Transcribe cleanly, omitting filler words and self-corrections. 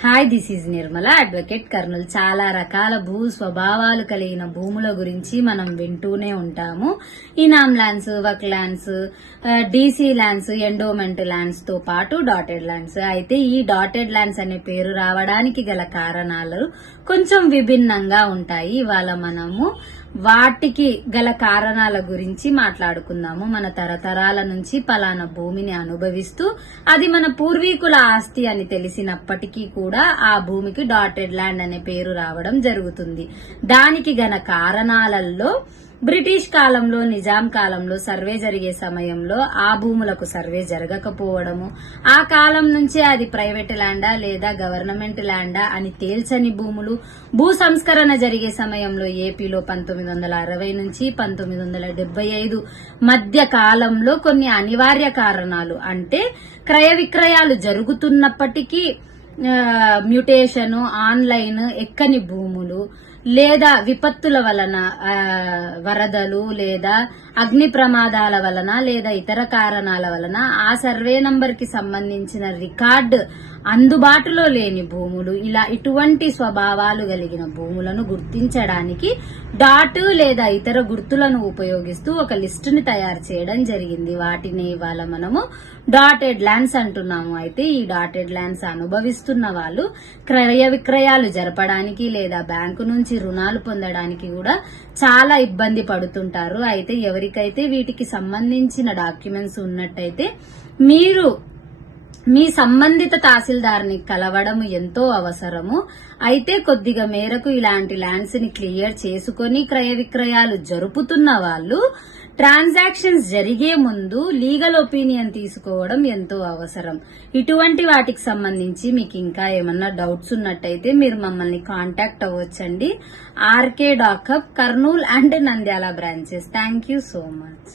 Hi, this is Nirmala, advocate Kurnool. చాలా రకాల భూ స్వభావాలు కలిగిన భూముల గురించి మనం వింటూనే ఉంటాము. ఇనామ్ ల్యాండ్స్, వక్ lands, DC lands, endowment lands తో పాటు డాటెడ్ ల్యాండ్స్. అయితే ఈ డాటెడ్ ల్యాండ్స్ అనే పేరు రావడానికి గల కారణాలు కొంచెం విభిన్నంగా ఉంటాయి. ఇవాళ మనము వాటికి గల కారణాల గురించి మాట్లాడుకుందాము. మన తరతరాల నుంచి పలానా భూమిని అనుభవిస్తూ అది మన పూర్వీకుల ఆస్తి అని తెలిసినప్పటికీ కూడా ఆ భూమికి డాటెడ్ ల్యాండ్ అనే పేరు రావడం జరుగుతుంది. దానికి గల కారణాలలో బ్రిటిష్ కాలంలో, నిజాం కాలంలో సర్వే జరిగే సమయంలో ఆ భూములకు సర్వే జరగకపోవడము, ఆ కాలం నుంచే అది ప్రైవేట్ ల్యాండా లేదా గవర్నమెంట్ ల్యాండా అని తేల్చని భూములు, భూ సంస్కరణ జరిగే సమయంలో ఏపీలో 1960 నుంచి 1975 మధ్య కాలంలో కొన్ని అనివార్య కారణాలు, అంటే క్రయ విక్రయాలు జరుగుతున్నప్పటికీ మ్యూటేషన్, ఆన్లైన్, ఎక్కని భూములు లేదా విపత్తుల వలన, వరదలు లేదా అగ్ని ప్రమాదాల వలన లేదా ఇతర కారణాల వలన ఆ సర్వే నంబర్ కి సంబంధించిన రికార్డు అందుబాటులో లేని భూములు, ఇలా ఇటువంటి స్వభావాలు కలిగిన భూములను గుర్తించడానికి డాట్ లేదా ఇతర గుర్తులను ఉపయోగిస్తూ ఒక లిస్టుని తయారు చేయడం జరిగింది. వాటిని ఇవాళ మనము డాటెడ్ ల్యాండ్స్ అంటున్నాము. అయితే ఈ డాటెడ్ ల్యాండ్స్ అనుభవిస్తున్న వాళ్ళు క్రయ విక్రయాలు జరపడానికి లేదా బ్యాంకు నుంచి రుణాలు పొందడానికి కూడా చాలా ఇబ్బంది పడుతుంటారు. అయితే ఎవరికైతే వీటికి సంబంధించిన డాక్యుమెంట్స్ ఉన్నట్టయితే మీరు మీ సంబంధిత తహసీల్దార్ని కలవడం ఎంతో అవసరము. అయితే కొద్దిగా మేరకు ఇలాంటి ల్యాండ్స్ ని క్లియర్ చేసుకుని క్రయ విక్రయాలు జరుపుతున్న వాళ్ళు ట్రాన్సాక్షన్స్ జరిగే ముందు లీగల్ ఒపీనియన్ తీసుకోవడం ఎంతో అవసరం. ఇటువంటి వాటికి సంబంధించి మీకు ఇంకా ఏమన్నా డౌట్స్ ఉన్నట్టయితే మీరు మమ్మల్ని కాంటాక్ట్ అవ్వచ్చండి. ఆర్కే డాకప్, Kurnool and Nandyal branches. Thank you so much.